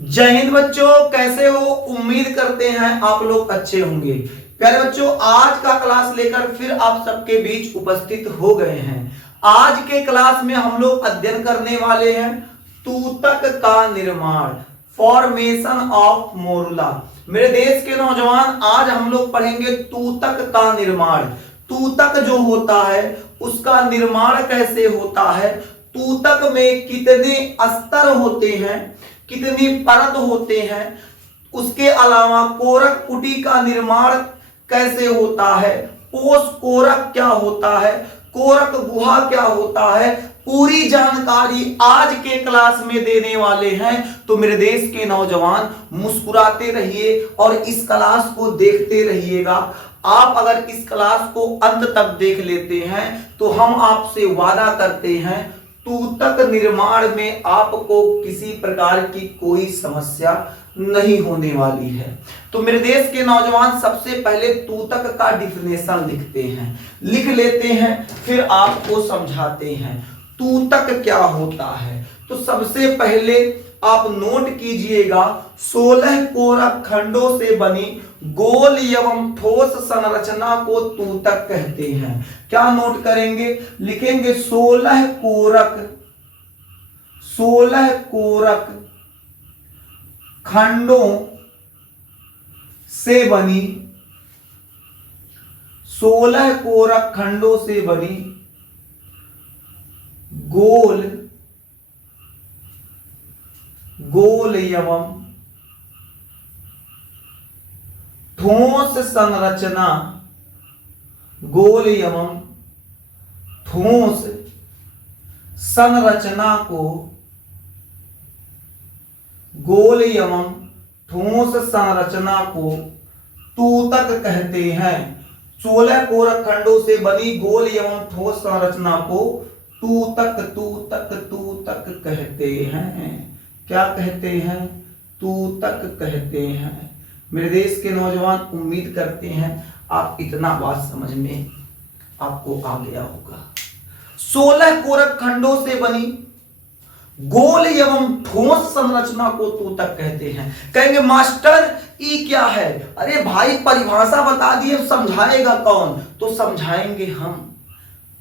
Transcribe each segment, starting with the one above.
जय हिंद बच्चों, कैसे हो? उम्मीद करते हैं आप लोग अच्छे होंगे। प्यारे बच्चों, आज का क्लास लेकर फिर आप सबके बीच उपस्थित हो गए हैं। आज के क्लास में हम लोग अध्ययन करने वाले हैं तूतक का निर्माण, फॉर्मेशन ऑफ मोरुला। मेरे देश के नौजवान, आज हम लोग पढ़ेंगे तूतक का निर्माण। तूतक जो होता है उसका निर्माण कैसे होता है, तूतक में कितने स्तर होते हैं, कितनी परत होते हैं, उसके अलावा कोरक कुटी का निर्माण कैसे होता है, पोष कोरक क्या होता है, कोरक गुहा क्या होता है, पूरी जानकारी आज के क्लास में देने वाले हैं। तो मेरे देश के नौजवान मुस्कुराते रहिए और इस क्लास को देखते रहिएगा। आप अगर इस क्लास को अंत तक देख लेते हैं तो हम आपसे वादा करते हैं तूतक निर्माण में आपको किसी प्रकार की कोई समस्या नहीं होने वाली है। तो मेरे देश के नौजवान सबसे पहले तूतक का डिफिनेशन लिख लेते हैं, फिर आपको समझाते हैं तूतक क्या होता है। तो सबसे पहले आप नोट कीजिएगा, 16 कोरक खंडों से बनी गोल एवं ठोस संरचना को तूतक कहते हैं। क्या नोट करेंगे? लिखेंगे 16 कोरक खंडों से बनी 16 कोरक खंडों से बनी गोल एवं ठोस संरचना, गोल एवं ठोस संरचना को, गोल एवं ठोस संरचना को तूतक कहते हैं। 16 कोरक खंडों से बनी गोल एवं ठोस संरचना को तूतक कहते हैं। क्या कहते हैं? तूतक कहते हैं। मेरे देश के नौजवान, उम्मीद करते हैं आप इतना बात समझ में आपको आ गया होगा। 16 कोरक खंडों से बनी गोल एवं ठोस संरचना को तूतक कहते हैं। कहेंगे मास्टर ई क्या है? अरे भाई परिभाषा बता दिए, समझाएगा कौन? तो समझाएंगे हम,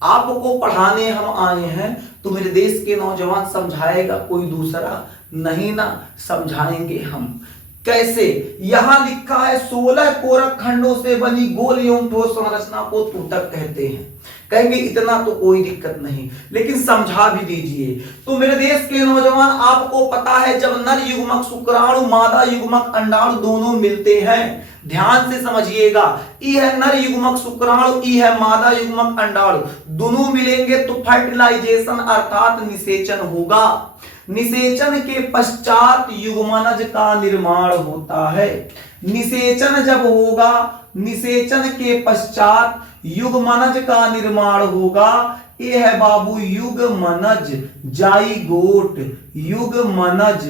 आपको पढ़ाने हम आए हैं। तो मेरे देश के नौजवान, समझाएगा कोई दूसरा नहीं ना, समझाएंगे हम। कैसे? यहां लिखा है 16 कोरक खंडों से बनी गोल एवं ठोस संरचना को तूतक कहते हैं। कहेंगे इतना तो कोई दिक्कत नहीं, लेकिन समझा भी दीजिए। तो मेरे देश के नौजवान, आपको पता है जब नर युग्मक शुक्राणु मादा युग्मक अंडाणु दोनों मिलते हैं, ध्यान से समझिएगा, ई है नर युग्मक शुक्राणु, ई है मादा युग्मक अंडाणु, दोनों मिलेंगे तो फर्टिलाइजेशन अर्थात निषेचन होगा। निषेचन के पश्चात युग्मनज का निर्माण होता है। निषेचन जब होगा, निषेचन के पश्चात युग्मनज का निर्माण होगा। ये है बाबू युग्मनज, जाइगोट, युग्मनज।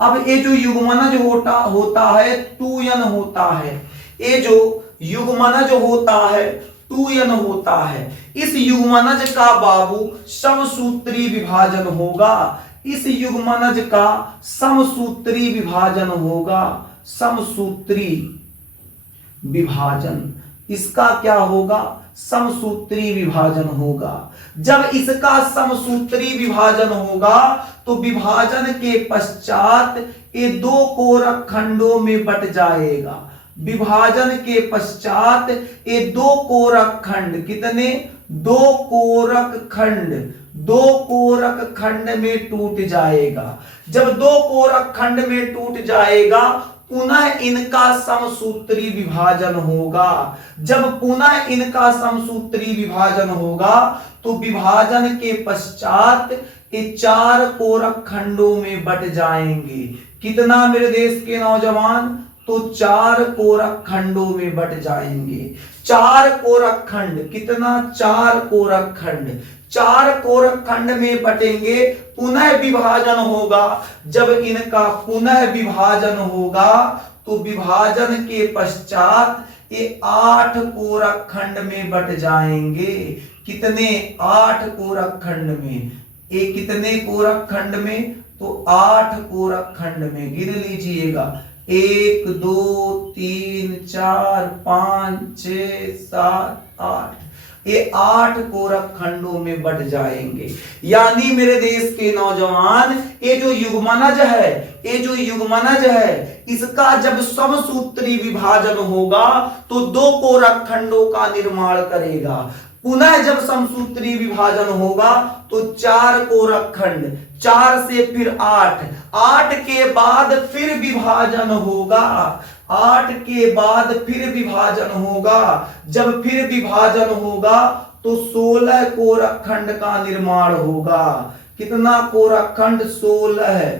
अब ये जो युग्मनज होता है 2n होता है। ये जो युग्मनज होता है 2n होता है। इस युग्मनज का बाबू समसूत्री विभाजन होगा। इस युग्मनज का समसूत्री विभाजन होगा। समसूत्री विभाजन, इसका क्या होगा? समसूत्री विभाजन होगा। जब इसका समसूत्री विभाजन होगा तो विभाजन के पश्चात ये 2 कोरक खंडों में बट जाएगा। विभाजन के पश्चात ये 2 कोरक खंड, कितने? 2 कोरक खंड, 2 कोरक खंड में टूट जाएगा। जब 2 कोरक खंड में टूट जाएगा, पुनः इनका समसूत्री विभाजन होगा। जब पुनः इनका समसूत्री विभाजन होगा तो विभाजन के पश्चात ये 4 कोरक खंडों में बट जाएंगे। कितना मेरे देश के नौजवान? तो 4 कोरक खंडों में बट जाएंगे। 4 कोरक खंड, कितना? 4 कोरक खंड, 4 कोरक खंड में बटेंगे, पुनः विभाजन होगा। जब इनका पुनः विभाजन होगा तो विभाजन के पश्चात ये 8 कोरक खंड में बट जाएंगे। कितने? 8 कोरक खंड में। ये कितने कोरक खंड में? तो 8 कोरक खंड में गिन लीजिएगा 1 2 3 4 5 6 7 8, ये 8 कोरक खंडों में बढ़ जाएंगे। यानी मेरे देश के नौजवान, ये जो युग्मनज है, ये जो युग्मनज है, इसका जब समसूत्री विभाजन होगा तो 2 कोरक खंडों का निर्माण करेगा। पुनः जब समसूत्री विभाजन होगा तो 4 कोरक खंड, 4 से फिर 8, 8 के बाद फिर विभाजन होगा, 8 के बाद फिर विभाजन होगा। जब फिर विभाजन होगा तो 16 कोरक खंड का निर्माण होगा। कितना कोरक खंड? 16 है।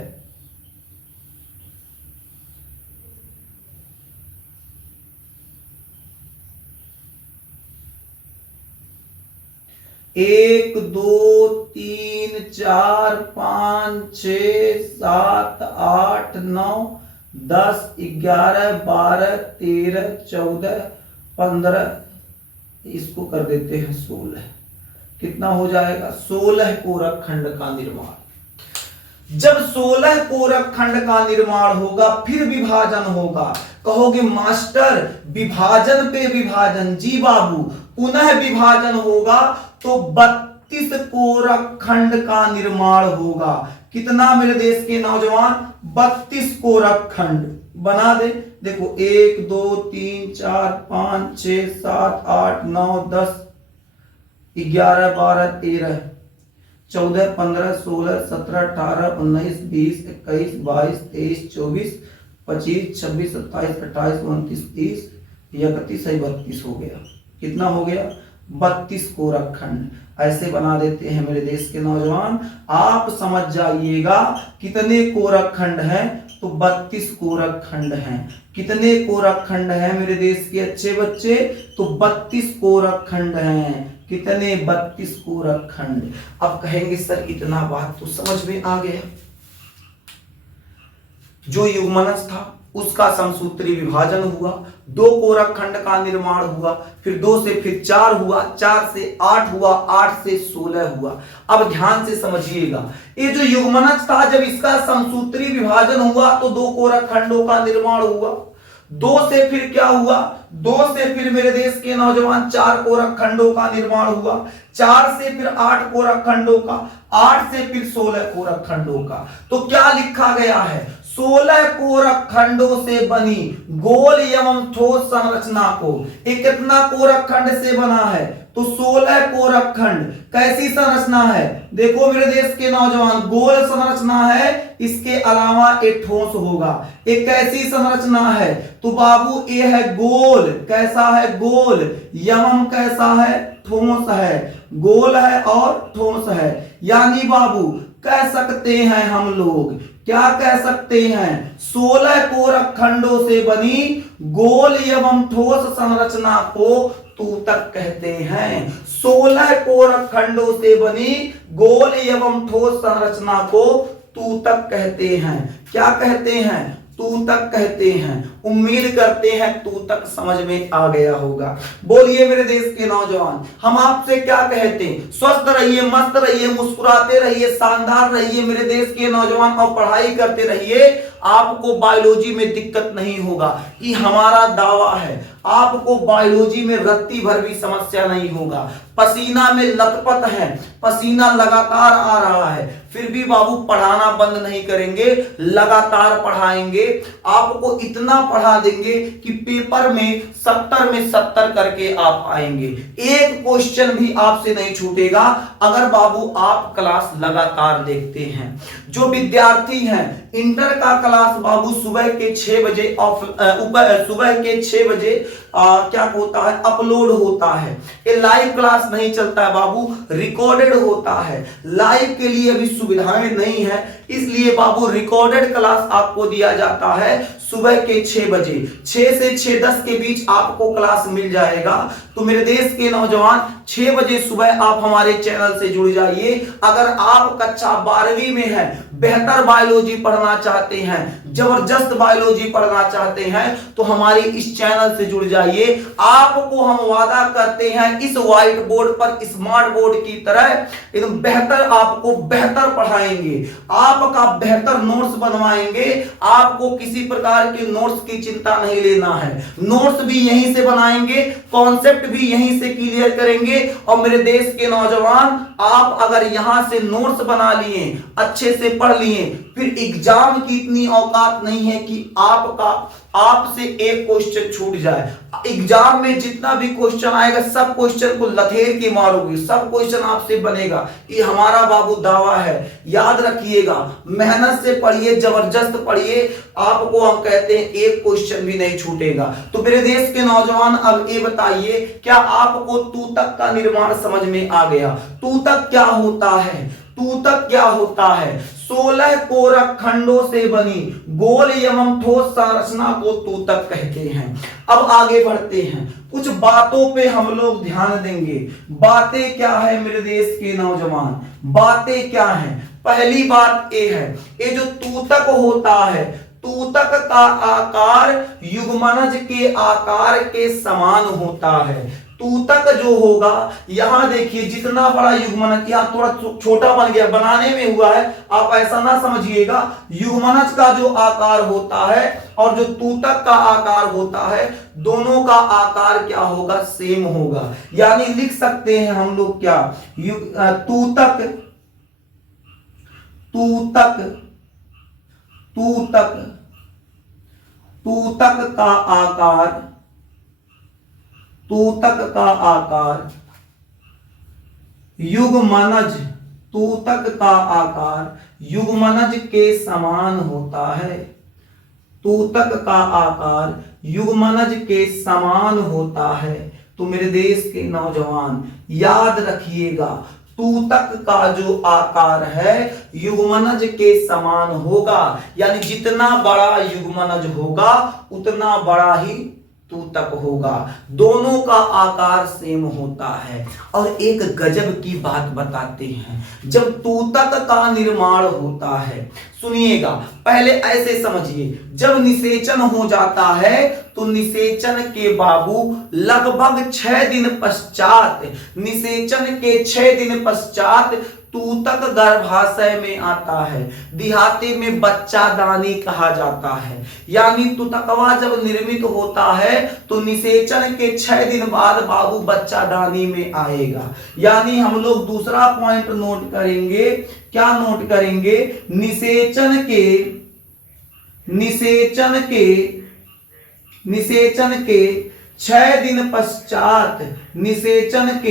एक 2 3 4 5 6 7 8 9 10 11 12 13 14 15, इसको कर देते हैं 16। कितना हो जाएगा? 16 कोरक खंड का निर्माण। जब 16 कोरक खंड का निर्माण होगा फिर विभाजन होगा। कहोगे मास्टर विभाजन पे विभाजन। जी बाबू, पुनः विभाजन होगा तो 32 कोरक खंड का निर्माण होगा। कितना मेरे देश के नौजवान? 32 कोरक खंड बना दे। देखो 1 2 3 4 5 6 7 8 9 10 11 12 13 14 15 16 17 18 19 20 21 22 23 24 25 26 27 28 29 30 31 32 हो गया। कितना हो गया? 32 कोरक खंड। ऐसे बना देते हैं मेरे देश के नौजवान। आप समझ जाइएगा कितने कोरक खंड हैं, तो 32 कोरक खंड हैं। कितने कोरक खंड हैं मेरे देश के अच्छे बच्चे? तो 32 कोरक खंड हैं। कितने? 32 कोरक खंड। अब कहेंगे सर इतना बात तो समझ में आ गया। जो युग्मनज था उसका समसूत्री विभाजन हुआ, 2 कोरक खंड का निर्माण हुआ, फिर 2 से फिर 4 हुआ, 4 से 8 हुआ, 8 से 16 हुआ। अब ध्यान से समझिएगा, ये जो युग्मनज था जब इसका समसूत्री विभाजन हुआ तो 2 कोरक खंडों का निर्माण हुआ। 2 से फिर क्या हुआ? 2 से फिर मेरे देश के नौजवान 4 कोरक खंडों का निर्माण हुआ। 4 से फिर 8 कोरक खंडों का, 8 से फिर 16 कोरक खंडों का। तो क्या लिखा गया है? 16 कोरक खंडों से बनी गोल एवं ठोस संरचना को। ये कितना कोरक खंड से बना है? तो 16 कोरक खंड। कैसी संरचना है? देखो मेरे देश के नौजवान, गोल संरचना है, इसके अलावा एक ठोस होगा। एक कैसी संरचना है? तो बाबू ये है गोल। कैसा है? गोल। एवं कैसा है? ठोस है। गोल है और ठोस है। यानी बाबू कह सकते हैं हम लोग, क्या कह सकते हैं? 16 कोरक खंडों से बनी गोल एवं ठोस संरचना को तूतक कहते हैं। 16 कोरक खंडों से बनी गोल एवं ठोस संरचना को तूतक कहते हैं। क्या कहते हैं? तूतक कहते हैं। उम्मीद करते हैं तूतक समझ में आ गया होगा। बोलिए मेरे देश के नौजवान, हम आपसे क्या कहते हैं? स्वस्थ रहिए, मस्त रहिए, मुस्कुराते रहिए, शानदार रहिए मेरे देश के नौजवान, और पढ़ाई करते रहिए। आपको बायोलॉजी में दिक्कत नहीं होगा, कि हमारा दावा है आपको बायोलॉजी में रत्ती भर भी समस्या नहीं होगा। पसीना में लथपथ है, पसीना लगातार आ रहा है, फिर भी बाबू पढ़ाना बंद नहीं करेंगे, लगातार पढ़ाएंगे। आपको इतना पढ़ा देंगे कि पेपर में 70 में 70 करके आप आएंगे। एक क्वेश्चन भी आपसे नहीं छूटेगा अगर बाबू आप क्लास लगातार देखते हैं। जो विद्यार्थी हैं इंटर का क्लास बाबू सुबह के 6 बजे सुबह के 6 बजे क्या होता है? अपलोड होता है। ये लाइव क्लास नहीं चलता है बाबू, रिकॉर्डेड होता है। लाइव के लिए अभी सुविधाएं नहीं है, इसलिए बाबू रिकॉर्डेड क्लास आपको दिया जाता है सुबह के 6 बजे। 6 से 6:10 के बीच आपको क्लास मिल जाएगा। तो मेरे देश के नौजवान 6 बजे सुबह आप हमारे चैनल से जुड़ जाइए। अगर आप कक्षा 12वीं में हैं, बेहतर बायोलॉजी पढ़ना चाहते हैं, जबरदस्त बायोलॉजी पढ़ना चाहते हैं, तो हमारे इस चैनल से जुड़ जाइए। आपको हम वादा करते हैं इस व्हाइट बोर्ड पर स्मार्ट बोर्ड की तरह एकदम बेहतर, आपको बेहतर पढ़ाएंगे, आपका बेहतर नोट्स बनवाएंगे। आपको किसी प्रकार के नोट्स की चिंता नहीं लेना है, नोट्स भी यहीं से बनाएंगे, कॉन्सेप्ट भी यहीं से क्लियर करेंगे। और मेरे देश के नौजवान, आप अगर यहां से नोट्स बना लिए, अच्छे से पढ़ लिए, फिर एग्जाम की इतनी औकात नहीं है कि आपसे एक क्वेश्चन छूट जाए। एग्जाम में जितना भी क्वेश्चन आएगा सब क्वेश्चन को लथेर के मारोगे, सब क्वेश्चन आपसे बनेगा, ये हमारा बाबू दावा है। याद रखिएगा, मेहनत से पढ़िए, जबरदस्त पढ़िए, आपको हम कहते हैं एक क्वेश्चन भी नहीं छूटेगा। तो मेरे देश के नौजवान, अब ये बताइए, क्या आपको तूतक का निर्माण समझ में आ गया? तूतक क्या होता है? तूतक क्या होता है? 16 कोरक खंडों से बनी गोल एवं ठोस संरचना को तूतक कहते हैं। अब आगे बढ़ते हैं, कुछ बातों पे हम लोग ध्यान देंगे। बातें क्या है मेरे देश के नौजवान? बातें क्या है? पहली बात ये है, ये जो तूतक होता है, तूतक का आकार युग्मनज के आकार के समान होता है। तूतक जो होगा, यहां देखिए जितना बड़ा युग्मनज, यहां थोड़ा छोटा बन गया, बनाने में हुआ है, आप ऐसा ना समझिएगा। युग्मनज का जो आकार होता है और जो तूतक का आकार होता है, दोनों का आकार क्या होगा? सेम होगा। यानी लिख सकते हैं हम लोग क्या, तूतक तूतक तूतक तूतक का आकार, तूतक का आकार युग्मनज, तूतक का आकार युग्मनज के समान होता है। तूतक का आकार युग्मनज के समान होता है। तो मेरे देश के नौजवान याद रखिएगा, तूतक का जो आकार है युग्मनज के समान होगा। यानी जितना बड़ा युग्मनज होगा उतना बड़ा ही तूतक होगा। दोनों का आकार सेम होता है। और एक गजब की बात बताते हैं, जब तूतक का निर्माण होता है, सुनिएगा, पहले ऐसे समझिए, जब निषेचन हो जाता है तो निषेचन के बाबू लगभग 6 दिन पश्चात, निषेचन के 6 दिन पश्चात तूतक गर्भाशय में आता है। देहाती में बच्चादानी कहा जाता है। यानी तूतकवा जब निर्मित होता है तो निषेचन के 6 दिन बाद बाबू बच्चादानी में आएगा। यानी हम लोग दूसरा पॉइंट नोट करेंगे, क्या नोट करेंगे? निषेचन के 6 दिन पश्चात, निषेचन के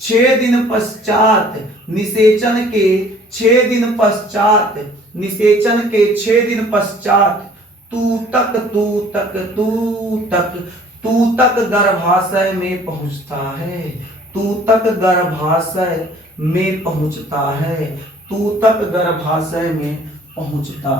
6 दिन पश्चात, निषेचन के 6 दिन पश्चात, निषेचन के 6 दिन पश्चात तूतक तूतक तूतक तूतक गर्भाशय में पहुंचता है। तूतक गर्भाशय में पहुंचता है। तूतक गर्भाशय में पहुंचता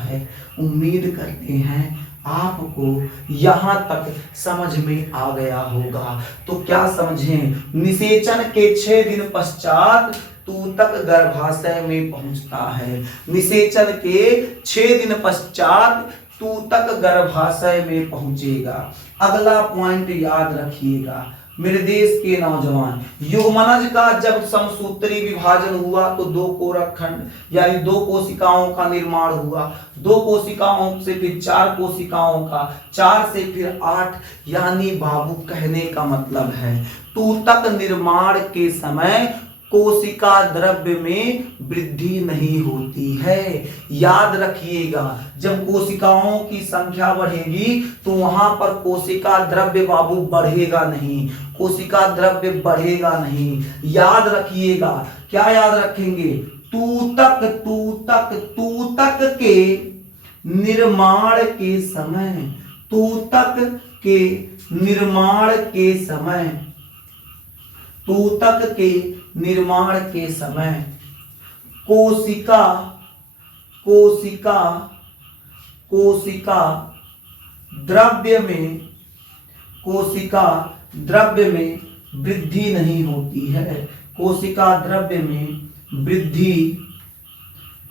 है। उम्मीद करते हैं आपको यहां तक समझ में आ गया होगा। तो क्या समझें? निषेचन के 6 दिन पश्चात तूतक गर्भाशय में पहुंचता है। निषेचन के 6 दिन पश्चात तूतक गर्भाशय में पहुंचेगा। अगला पॉइंट याद रखिएगा मेरे देश के नौजवान, युग्मनज का जब समसूत्री विभाजन हुआ तो 2 कोरक खंड यानी 2 कोशिकाओं का निर्माण हुआ। 2 कोशिकाओं से फिर 4 कोशिकाओं का, 4 से फिर 8। यानी बाबू कहने का मतलब है तूतक निर्माण के समय कोशिका द्रव्य में वृद्धि नहीं होती है। याद रखिएगा, जब कोशिकाओं की संख्या बढ़ेगी तो वहां पर कोशिका द्रव्य बाबू बढ़ेगा नहीं, कोशिका द्रव्य बढ़ेगा नहीं। याद रखिएगा, क्या याद रखेंगे? तूतक तूतक तूतक के निर्माण के समय, तूतक के निर्माण के समय, तूतक के निर्माण के समय कोशिका कोशिका कोशिका द्रव्य में, कोशिका द्रव्य में वृद्धि नहीं होती है। कोशिका द्रव्य में वृद्धि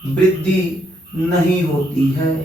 वृद्धि नहीं होती है।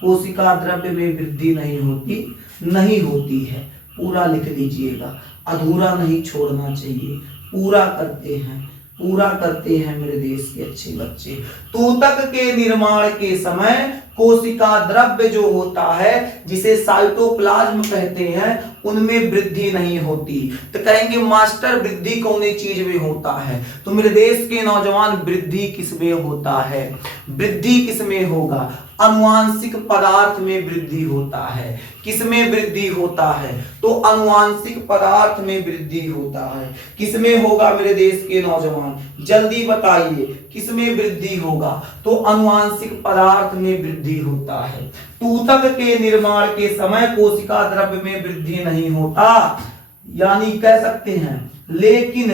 कोशिका द्रव्य में वृद्धि नहीं होती है। पूरा लिख लीजिएगा, अधूरा नहीं छोड़ना चाहिए। पूरा करते हैं मेरे देश के अच्छे बच्चे। तूतक के निर्माण के समय कोशिका द्रव्य जो होता है, जिसे साइटोप्लाज्म कहते हैं, उनमें वृद्धि नहीं होती। तो कहेंगे मास्टर वृद्धि कौन चीज में होता है? तो मेरे देश के नौजवान, वृद्धि किसमें होता है? वृद्धि किसमें होगा? आनुवांशिक पदार्थ में वृद्धि होता है। किसमें वृद्धि होता है? तो आनुवांशिक पदार्थ में वृद्धि होता है। किसमें होगा मेरे देश के नौजवान? जल्दी बताइए, किसमें वृद्धि होगा? तो आनुवांशिक पदार्थ में वृद्धि होता है। तूतक के निर्माण के समय कोशिका द्रव्य में वृद्धि नहीं होता, यानी कह सकते हैं लेकिन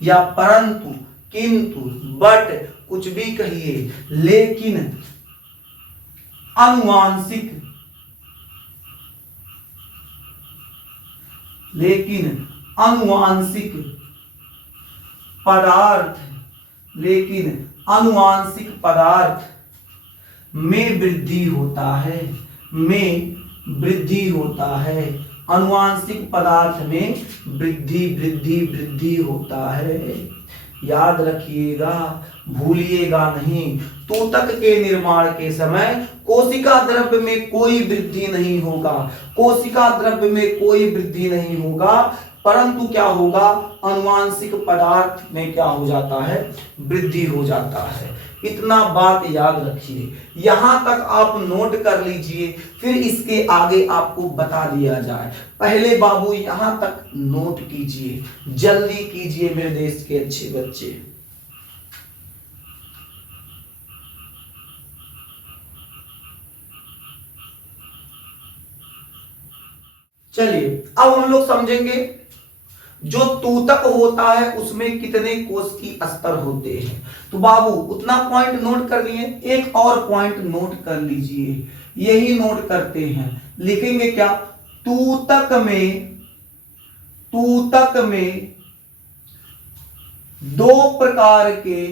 या परंतु, किंतु, बट, कुछ भी कहिए, लेकिन आनुवांशिक पदार्थ में वृद्धि होता है। आनुवांशिक पदार्थ में वृद्धि होता है। याद रखिएगा, भूलिएगा नहीं। तूतक के निर्माण के समय कोशिका द्रव्य में कोई वृद्धि नहीं होगा, परंतु क्या होगा? आनुवांशिक पदार्थ में क्या हो जाता है? वृद्धि हो जाता है। इतना बात याद रखिए, यहां तक आप नोट कर लीजिए, फिर इसके आगे आपको बता दिया जाए। पहले बाबू यहां तक नोट कीजिए, जल्दी कीजिए मेरे देश के अच्छे बच्चे। चलिए अब हम लोग समझेंगे जो तूतक होता है उसमें कितने कोशिकीय स्तर होते हैं। तो बाबू उतना पॉइंट नोट कर लिए, एक और पॉइंट नोट कर लीजिए, यही नोट करते हैं। लिखेंगे क्या? तूतक में दो प्रकार के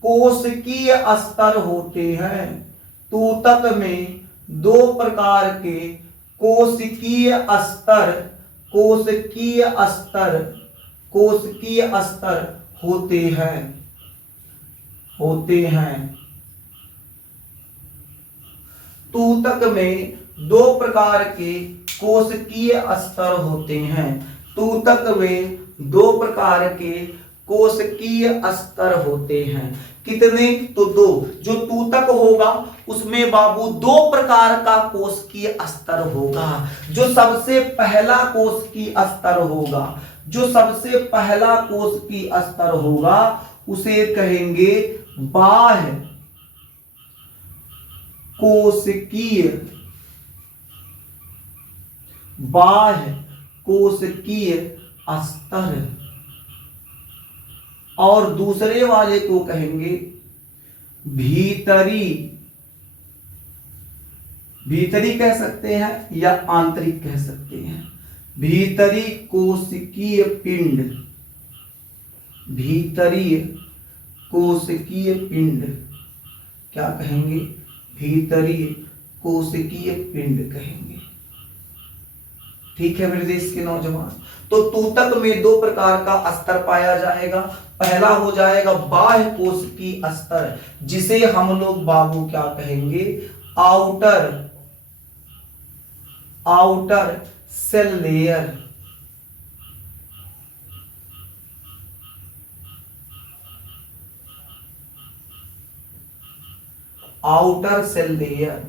कोशिकीय स्तर होते हैं। तूतक में दो प्रकार के कोशिकीय स्तर होते हैं। तूतक में दो प्रकार के कोशिकीय स्तर होते हैं। तूतक में दो प्रकार के कोशिकीय स्तर होते हैं। कितने? तो दो। जो तूतक होगा उसमें बाबू दो प्रकार का कोशिकीय स्तर होगा। जो सबसे पहला कोशिकीय स्तर होगा उसे कहेंगे बाह्य कोशिकीय स्तर, और दूसरे वाले को कहेंगे भीतरी कह सकते हैं या आंतरिक कह सकते हैं। भीतरी कोशिकीय पिंड क्या कहेंगे? भीतरी कोशिकीय पिंड कहेंगे। ठीक है मेरे देश के नौजवान। तो तूतक में दो प्रकार का स्तर पाया जाएगा। पहला हो जाएगा बाह्य कोशिकीय स्तर, जिसे हम लोग बाबू क्या कहेंगे? Outer cell layer. Outer cell layer,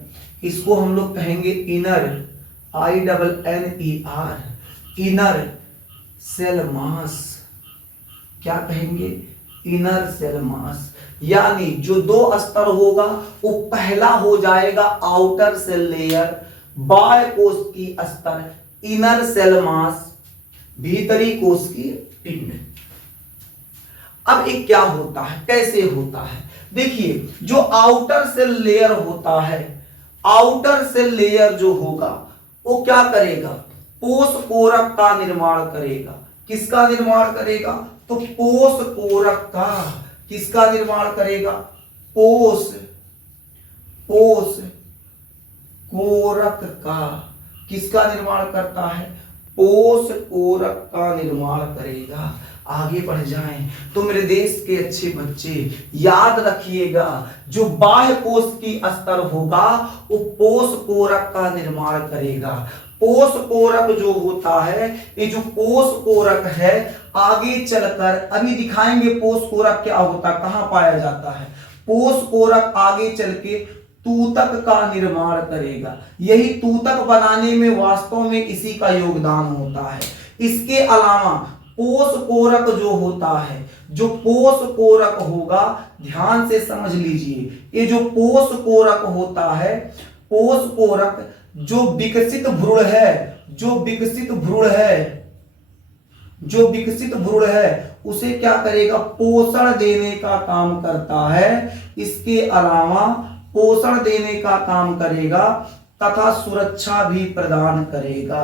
इसको हम लोग कहेंगे inner, INNER, inner cell mass. क्या कहेंगे? Inner cell mass. यानी जो दो स्तर होगा वो पहला हो जाएगा आउटर सेल लेयर, बाह्य कोशिकीय स्तर, इनर सेल मास, भीतरी कोशिकीय पिंड। अब एक क्या होता है, कैसे होता है? देखिए जो आउटर सेल लेयर होता है, आउटर सेल लेयर जो होगा वो क्या करेगा, पोषकोरक का निर्माण करेगा। किसका निर्माण करेगा, तो पोषकोरक का। किसका निर्माण करेगा, पोषकोरक का। किसका निर्माण करता है, पोषकोरक का निर्माण करेगा। आगे बढ़ जाएं तो मेरे देश के अच्छे बच्चे याद रखिएगा, जो बाह्य कोश की स्तर होगा वो पोषकोरक का निर्माण करेगा। पोषकोरक जो होता है, ये जो पोषकोरक है आगे चलकर अभी दिखाएंगे पोषकोरक क्या होता है, कहां पाया जाता है। पोषकोरक आगे चल के तूतक का निर्माण करेगा। यही तूतक बनाने में वास्तव में इसी का योगदान होता है। इसके अलावा पोषकोरक जो होता है, जो पोषकोरक होगा, ध्यान से समझ लीजिए, ये जो पोषकोरक होता है, पोषकोरक जो विकसित भ्रूण है, जो विकसित भ्रूण है उसे क्या करेगा, पोषण देने का काम करता है। इसके अलावा पोषण देने का काम करेगा तथा सुरक्षा भी प्रदान करेगा।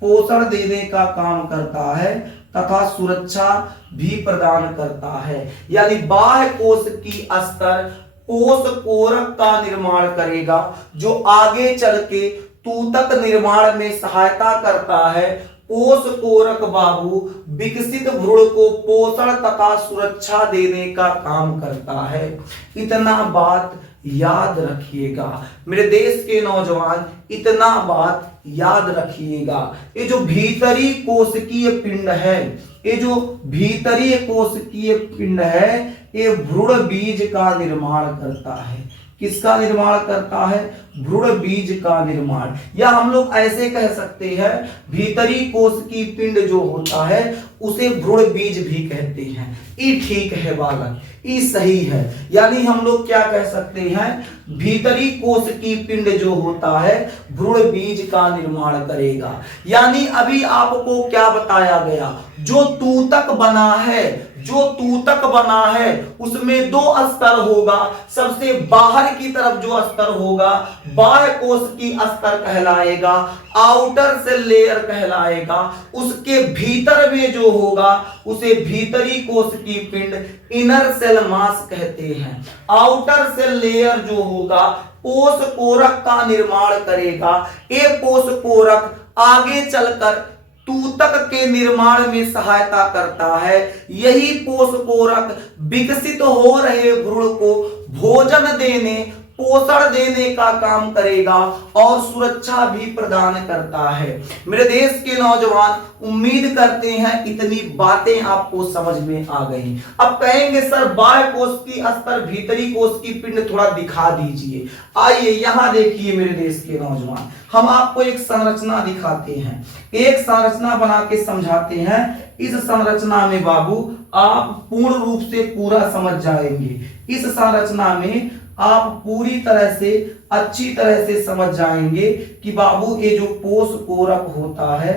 पोषण देने का काम करता है तथा सुरक्षा भी प्रदान करता है। यानी बाह्य कोश की स्तर पोषकोरक का निर्माण करेगा, जो आगे चल के तूतक निर्माण में सहायता करता है। पोषकोरक बाबू विकसित भ्रूण को पोषण तथा सुरक्षा देने का काम करता है। इतना बात याद रखिएगा मेरे देश के नौजवान, इतना बात याद रखिएगा। ये जो भीतरी कोशिकीय पिंड है, ये जो भीतरी कोशिकीय पिंड है, ये भ्रूण बीज का निर्माण करता है। किसका निर्माण करता है, भ्रूण बीज का निर्माण। या हम लोग ऐसे कह सकते हैं, भीतरी कोशिकीय पिंड जो होता है उसे भ्रूण बीज भी कहते हैं। ये ठीक है बालक, ये सही है। यानी हम लोग क्या कह सकते हैं, भीतरी कोशिकीय पिंड जो होता है भ्रूण बीज का निर्माण करेगा। यानी अभी आपको क्या बताया गया, जो तूतक बना है, जो तूतक बना है उसमें दो स्तर होगा। सबसे बाहर की तरफ जो स्तर होगा बाह्य कोश की स्तर कहलाएगा, आउटर सेल लेयर कहलाएगा। उसके भीतर में जो होगा उसे भीतरी कोश की पिंड, इनर सेल मास कहते हैं। आउटर सेल लेयर जो होगा पोषकोरक का निर्माण करेगा। ये पोषकोरक आगे चलकर तूतक के निर्माण में सहायता करता है। यही पोषकोरक विकसित हो रहे भ्रूण को भोजन देने, पोषण देने का काम करेगा और सुरक्षा भी प्रदान करता है। मेरे देश के नौजवान उम्मीद करते हैं इतनी बातें आपको समझ में आ गई। अब कहेंगे सर बाह्य कोश की स्तर, भीतरी कोश की पिंड थोड़ा दिखा दीजिए। आइए यहां देखिए मेरे देश के नौजवान, हम आपको एक संरचना दिखाते हैं, एक संरचना बना के समझाते हैं। इस संरचना में बाबू आप पूर्ण रूप से पूरा समझ जाएंगे। इस संरचना में आप पूरी तरह से अच्छी तरह से समझ जाएंगे कि बाबू ये जो पोषकोरक होता है,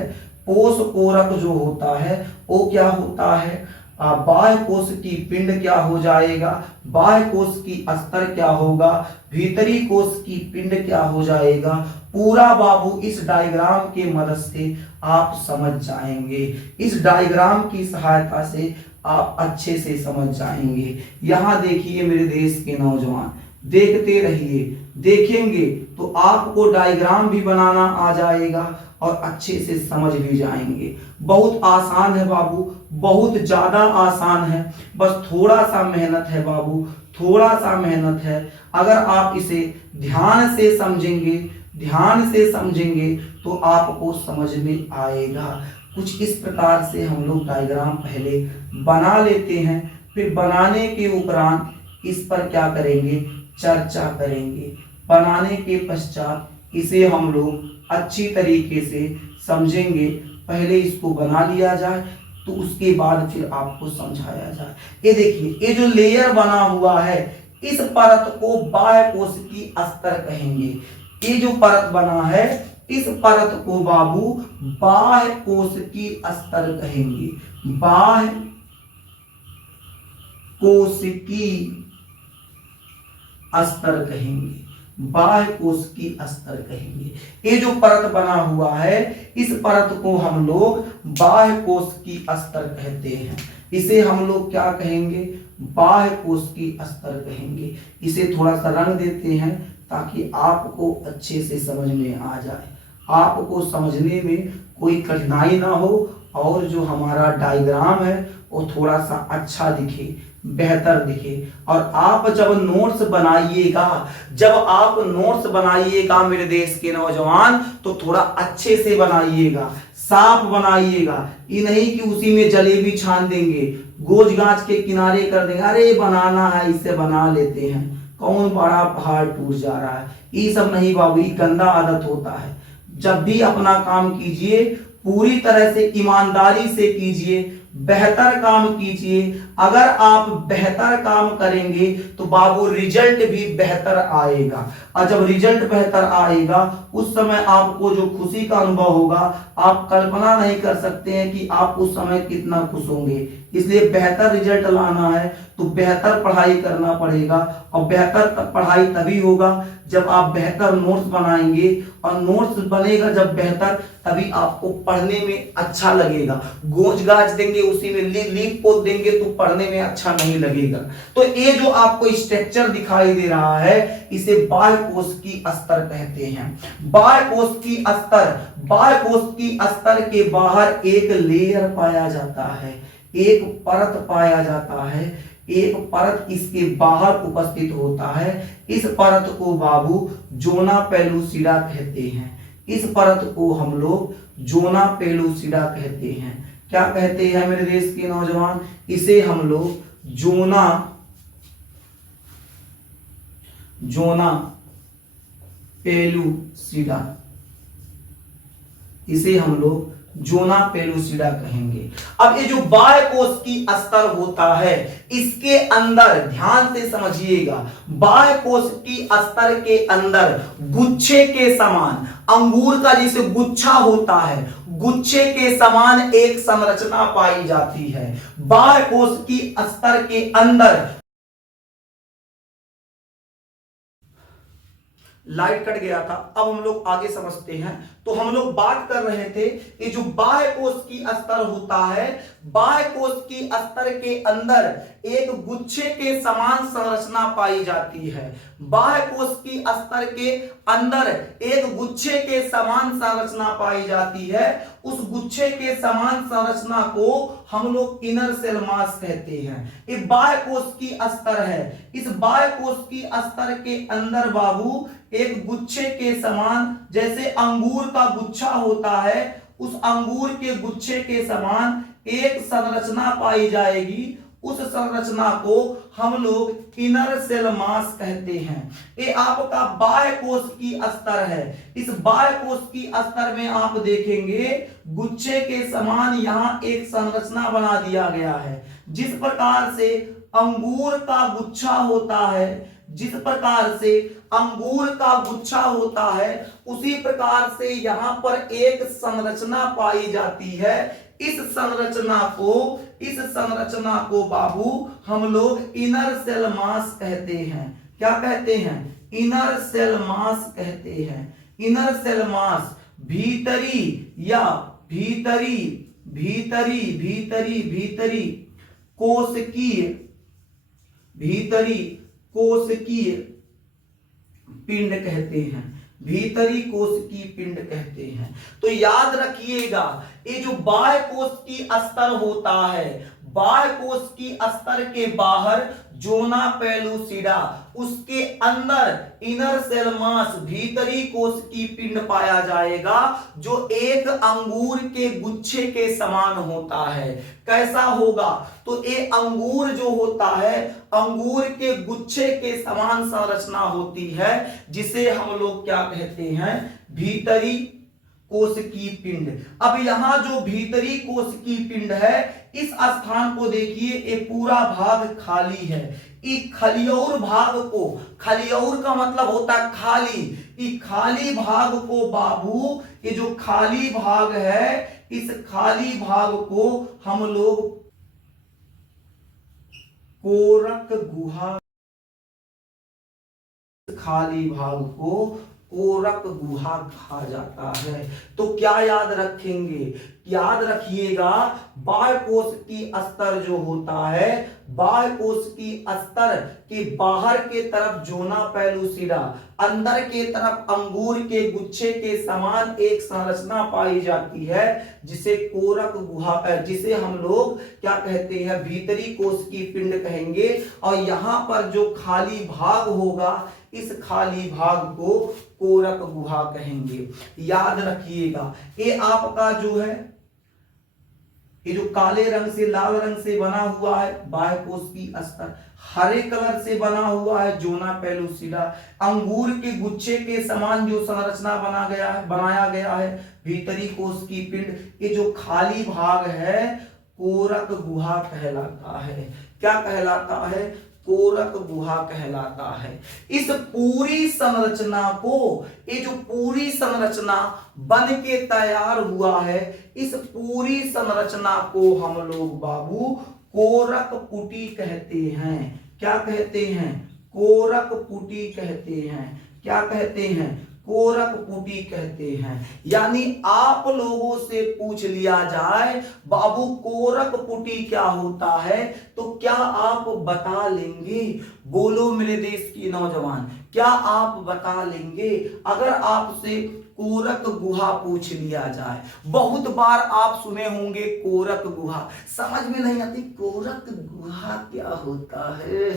पोषकोरक जो होता है वो क्या होता है, बाह्य कोश की पिंड क्या हो जाएगा, बाह्य कोश की स्तर क्या होगा, भीतरी कोश की पिंड क्या हो जाएगा। पूरा बाबू इस डायग्राम के मदद से आप समझ जाएंगे। इस डायग्राम की सहायता से आप अच्छे से समझ जाएंगे। यहां देखिए मेरे देश के नौजवान, देखते रहिए, देखेंगे तो आपको डायग्राम भी बनाना आ जाएगा और अच्छे से समझ भी जाएंगे। बहुत आसान है बाबू, बहुत ज्यादा आसान है, बस थोड़ा सा मेहनत है बाबू, थोड़ा सा मेहनत है। अगर आप इसे ध्यान से समझेंगे, ध्यान से समझेंगे तो आपको समझ में आएगा। कुछ इस प्रकार से हम लोग डायग्राम पहले बना लेते हैं, फिर बनाने के उपरांत इस पर क्या करेंगे, चर्चा करेंगे। बनाने के पश्चात इसे हम लोग अच्छी तरीके से समझेंगे। पहले इसको बना लिया जाए तो उसके बाद फिर आपको समझाया जाए। ये देखिए, ये जो लेयर बना हुआ है इस परत को बाह्य कोश की स्तर कहेंगे। ये जो परत बना है इस परत को बाबू बाह्य कोश की स्तर कहेंगे। बाह्य कोश की अस्तर कहेंगे, बाह्य कोश की अस्तर कहेंगे। ये जो परत बना हुआ है इस परत को हम लोग बाह्य कोश की अस्तर कहते हैं। इसे हम लोग क्या कहेंगे, बाह्य कोश की अस्तर कहेंगे। इसे थोड़ा सा रंग देते हैं ताकि आपको अच्छे से समझ में आ जाए, आपको समझने में कोई कठिनाई ना हो और जो हमारा डायग्राम है वो थोड़ा सा अच्छा दिखे, बेहतर दिखे। और आप जब नोट्स बनाइएगा, जब आप नोट्स बनाइएगा मेरे देश के नौजवान, तो थोड़ा अच्छे से बनाइएगा, साफ बनाइएगा। ये नहीं कि उसी में जलेबी छान देंगे, गोज गाज के किनारे कर देंगे, अरे बनाना है इससे बना लेते हैं, कौन बड़ा पहाड़ टूट जा रहा है। ये सब नहीं बाबू, ये गंदा आदत होता है। जब भी अपना काम कीजिए पूरी तरह से ईमानदारी से कीजिए, बेहतर काम कीजिए। अगर आप बेहतर काम करेंगे तो बाबू रिजल्ट भी बेहतर आएगा, और जब रिजल्ट बेहतर आएगा उस समय आपको जो खुशी का अनुभव होगा आप कल्पना नहीं कर सकते हैं कि आप उस समय कितना खुश होंगे। इसलिए बेहतर रिजल्ट लाना है तो बेहतर पढ़ाई करना पड़ेगा, और बेहतर पढ़ाई तभी होगा जब आप बेहतर नोट्स बनाएंगे, और नोट्स बनेगा जब बेहतर तभी आपको पढ़ने में अच्छा लगेगा। गोज गाज देंगे उसी में लीप पोत देंगे तो पढ़ने में अच्छा नहीं लगेगा। तो ये जो आपको स्ट्रक्चर दिखाई दे रहा है इसे बाह्य कोश की अस्तर कहते हैं। बाह्य कोश की अस्तर, बाह्य कोश की अस्तर के बाहर एक लेयर पाया जाता है, एक परत पाया जाता है, एक परत इसके बाहर उपस्थित होता है। इस परत को बाबू जोना पेलुसिडा कहते हैं। इस परत को हम लोग जोना पेलुसिडा कहते हैं। क्या कहते हैं मेरे देश के नौजवान, इसे हम लोग जोना पेलुसिडा, इसे हम लोग जोना पेलुसिडा कहेंगे। अब ये जो बाह्य कोश की अस्तर होता है इसके अंदर ध्यान से समझिएगा, बाह्य कोश की अस्तर के अंदर गुच्छे के समान, अंगूर का जैसे गुच्छा होता है, गुच्छे के समान एक संरचना पाई जाती है। बाह्य कोश की अस्तर के अंदर लाइट कट गया था, अब हम लोग आगे समझते हैं। तो हम लोग बात कर रहे थे ये जो बाह्य कोश की अस्तर होता है, बाह्य कोश की अस्तर के अंदर एक गुच्छे के समान संरचना पाई जाती है। बाह्य कोश की अस्तर के अंदर एक गुच्छे के समान संरचना पाई जाती है। उस गुच्छे के समान संरचना को हम लोग इनर सेल मास कहते हैं। ये बाह्य कोश की अस्तर है। इस बाह्य कोश की अस्तर के अंदर बाबू एक गुच्छे के समान, जैसे अंगूर का गुच्छा होता है, उस अंगूर के गुच्छे के समान एक संरचना पाई जाएगी। उस संरचना को हम लोग इनर सेल मास कहते हैं। ये आपका बाह्य कोश की अस्तर है। इस बाह्य कोश की अस्तर में आप देखेंगे गुच्छे के समान यहां एक संरचना बना दिया गया है। जिस प्रकार से अंगूर का गुच्छा होता है, जिस प्रकार से अंगूर का गुच्छा होता है, उसी प्रकार से यहां पर एक संरचना पाई जाती है। इस संरचना को बाबू हम लोग इनर सेल मास कहते हैं। क्या कहते हैं? इनर सेल मास कहते हैं। इनर सेल मास भीतरी या कोशिकीय पिंड कहते हैं। भीतरी कोशिकीय पिंड कहते हैं। तो याद रखिएगा ये जो बाह्य कोश की अस्तर होता है, बाह्य कोश की अस्तर के बाहर जोना पेलुसिडा, उसके अंदर इनर सेल मास भीतरी कोश की पिंड पाया जाएगा जो एक अंगूर के गुच्छे के समान होता है। कैसा होगा? तो ये अंगूर जो होता है, अंगूर के गुच्छे के समान संरचना होती है, जिसे हम लोग क्या कहते हैं? भीतरी कोशिकीय पिंड। अब यहां जो भीतरी कोशिकीय पिंड है, इस स्थान को देखिए, ये पूरा भाग खाली है। इस खलियौर भाग को, खलियौर का मतलब होता है खाली, इस खाली भाग को बाबू, ये जो खाली भाग है, इस खाली भाग को हम लोग कोरक गुहा खाली भाग को कोरक गुहा कहा जाता है। तो क्या याद रखेंगे? याद रखिएगा, बाह्य कोश की अस्तर जो होता है, बाह्य कोश की अस्तर के बाहर के तरफ जोना पेलुसिडा, अंदर के तरफ अंगूर के गुच्छे के समान एक संरचना पाई जाती है जिसे कोरक गुहा, जिसे हम लोग क्या कहते हैं, भीतरी कोश की पिंड कहेंगे। और यहां पर जो खाली भाग होगा, इस खाली भाग को कोरक गुहा कहेंगे। याद रखिएगा, ये आपका जो है, ये जो काले रंग से लाल रंग से बना हुआ है बाह्य कोश की अस्तर, हरे कलर से बना हुआ है जोना पेलुसिडा, अंगूर के गुच्छे के समान जो संरचना बनाया गया है भीतरी कोश की पिंड, ये जो खाली भाग है कोरक गुहा कहलाता है। क्या कहलाता है? कोरक गुहा कहलाता है। इस पूरी संरचना को, ये जो पूरी संरचना बन के तैयार हुआ है, इस पूरी संरचना को हम लोग बाबू कोरक पुटी कहते हैं। क्या कहते हैं? कोरक पुटी कहते हैं। क्या कहते हैं? कोरक पुटी कहते हैं। यानी आप लोगों से पूछ लिया जाए बाबू कोरक पुटी क्या होता है, तो क्या आप बता लेंगे? बोलो मेरे देश की नौजवान, क्या आप बता लेंगे? अगर आपसे कोरक गुहा पूछ लिया जाए, बहुत बार आप सुने होंगे कोरक गुहा, समझ में नहीं आती कोरक गुहा क्या होता है।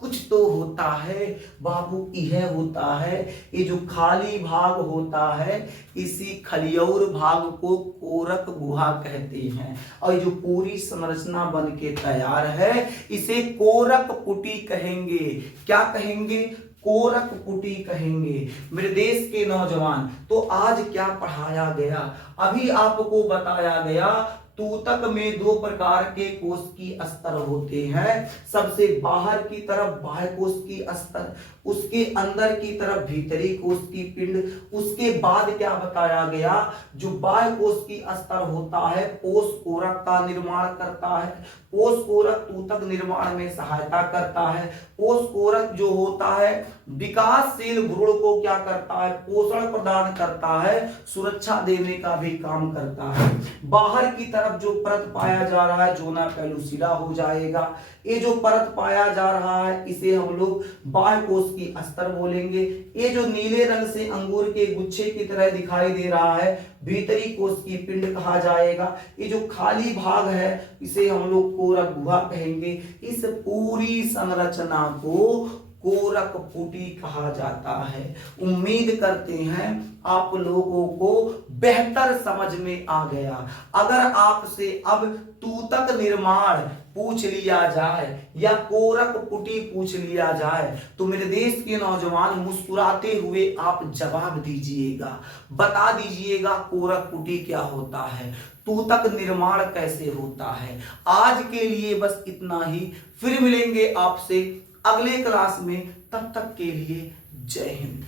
कुछ तो होता है बाबू, यह होता है, ये जो खाली भाग होता है इसी खलियौर भाग को कोरक गुहा कहते हैं। और ये जो पूरी संरचना बन के तैयार है इसे कोरक पुटी कहेंगे। क्या कहेंगे? कोरक पुटी कहेंगे। मेरे देश के नौजवान, तो आज क्या पढ़ाया गया? अभी आपको बताया गया तूतक में दो प्रकार के कोश की अस्तर होते हैं। सबसे बाहर की तरफ बाह्य कोश की अस्तर, उसके अंदर की तरफ भीतरी कोश की पिंड। उसके बाद क्या बताया गया? जो बाह्य कोश की अस्तर होता है पोष कोरक का निर्माण करता है। पोष कोरक तूतक निर्माण में सहायता करता है। पोष कोरक जो होता है विकासशील भ्रूण को क्या करता है? पोषण प्रदान करता है, सुरक्षा देने का भी काम करता है। बाहर की तरफ जो परत पाया जा रहा है जोना पेलुसिडा हो जाएगा। ये जो परत पाया जा रहा है इसे हम लोग बाह्य कोश की अस्तर बोलेंगे। ये जो नीले रंग से अंगूर के गुच्छे की तरह दिखाई दे रहा है भीतरी कोश की पिंड कहा जाएगा। ये जो खाली भाग है इसे हम लोग कोरक गुहा कहेंगे। इस पूरी संरचना को कोरक पुटी कहा जाता है। उम्मीद करते हैं आप लोगों को बेहतर समझ में आ गया। अगर आपसे अब तूतक निर्माण पूछ लिया जाए या कोरक पुटी पूछ लिया जाए तो मेरे देश के नौजवान मुस्कुराते हुए आप जवाब दीजिएगा, बता दीजिएगा कोरक पुटी क्या होता है, तूतक निर्माण कैसे होता है। आज के लिए बस इतना ही, फिर मिलेंगे आपसे अगले क्लास में। तब तक के लिए जय हिंद।